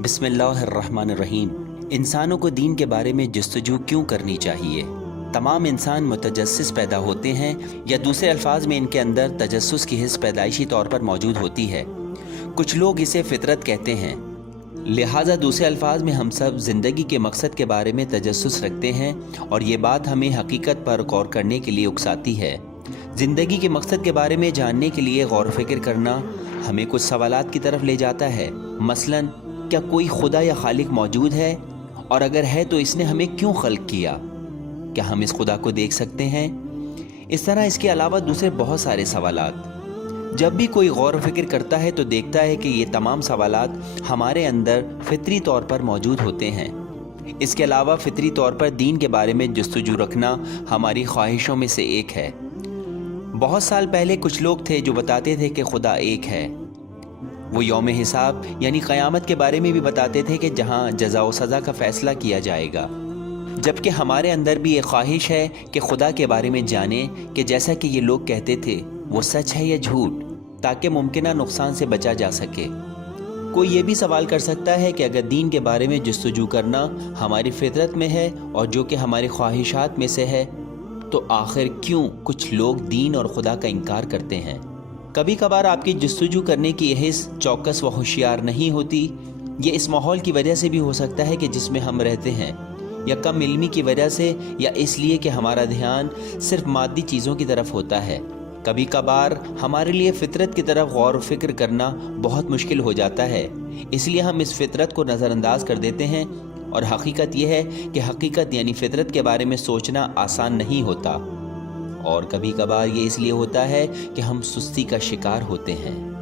बिस्मिल्लाहिर्रहमानिर्रहीम। इंसानों को दीन के बारे में जस्तजू क्यों करनी चाहिए? तमाम इंसान मुतजस्सिस पैदा होते हैं, या दूसरे अल्फाज में इनके अंदर तजस्सुस की हिस्स पैदाइशी तौर पर मौजूद होती है। कुछ लोग इसे फितरत कहते हैं। लिहाजा दूसरे अल्फाज में हम सब ज़िंदगी के मकसद के बारे में तजस्सुस रखते हैं, और ये बात हमें हकीकत पर गौर करने के लिए उकसाती है। ज़िंदगी के मकसद के बारे में जानने के लिए गौर फ़िक्र करना हमें कुछ सवालात की तरफ ले जाता है। मसलन, क्या कोई खुदा या खालिक मौजूद है, और अगर है तो इसने हमें क्यों खल्क किया? क्या हम इस खुदा को देख सकते हैं? इस तरह इसके अलावा दूसरे बहुत सारे सवालात। जब भी कोई गौर व फिक्र करता है तो देखता है कि ये तमाम सवालात हमारे अंदर फितरी तौर पर मौजूद होते हैं। इसके अलावा फितरी तौर पर दीन के बारे में जस्तजू रखना हमारी ख्वाहिशों में से एक है। बहुत साल पहले कुछ लोग थे जो बताते थे कि खुदा एक है। वो यौम हिसाब यानी क़यामत के बारे में भी बताते थे कि जहाँ जज़ा व सज़ा का फ़ैसला किया जाएगा। जबकि हमारे अंदर भी एक ख्वाहिश है कि खुदा के बारे में जानें कि जैसा कि ये लोग कहते थे वो सच है या झूठ, ताकि मुमकिना नुकसान से बचा जा सके। कोई ये भी सवाल कर सकता है कि अगर दीन के बारे में जस्तजू करना हमारी फितरत में है और जो कि हमारी ख्वाहिशात में से है, तो आखिर क्यों कुछ लोग दीन और खुदा का इनकार करते हैं? कभी कभार आपकी जस्तजू करने की हिस्स चौकस व होशियार नहीं होती। ये इस माहौल की वजह से भी हो सकता है कि जिसमें हम रहते हैं, या कम इल्मी की वजह से, या इसलिए कि हमारा ध्यान सिर्फ मादी चीज़ों की तरफ होता है। कभी कभार हमारे लिए फितरत की तरफ गौर व फिक्र करना बहुत मुश्किल हो जाता है, इसलिए हम इस फितरत को नज़रअंदाज कर देते हैं। और हकीकत यह है कि हकीकत यानी फितरत के बारे में सोचना आसान नहीं होता, और कभी कभार ये इसलिए होता है कि हम सुस्ती का शिकार होते हैं।